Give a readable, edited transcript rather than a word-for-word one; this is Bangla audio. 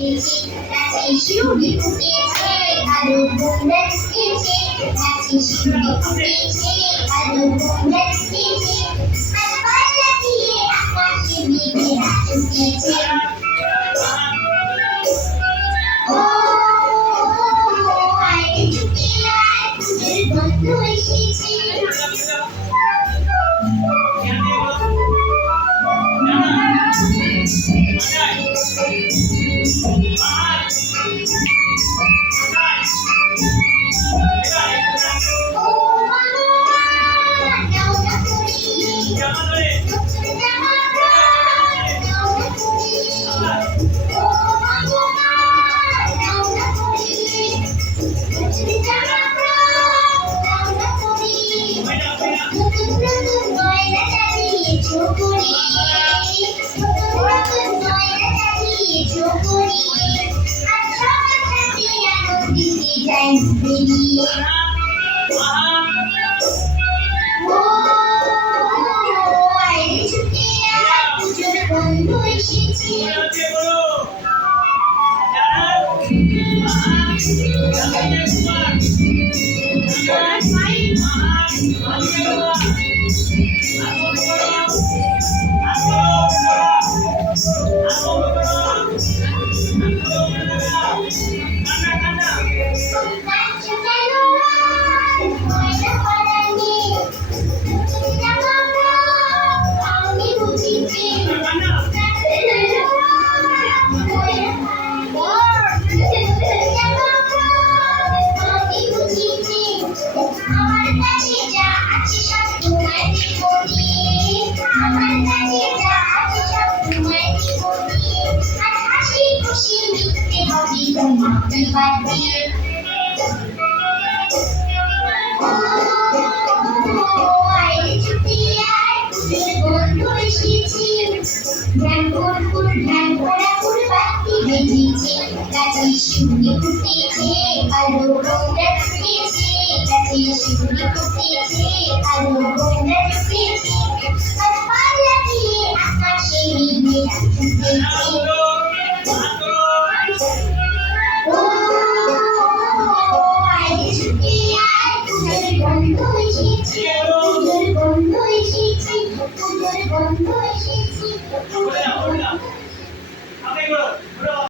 গাছে শিউলি ফুটেছে আলো গোলাপ ফুটেছে গাছে শিউলি ফুটেছে আলো গোলাপ ফুটেছে আর পাল্লা দিয়ে আকাশে মেঘেরা উঠেছে ও আয় ছুটে আয় ফুলের গন্ধ এসেছে আকাশে মেঘেরা উঠেছে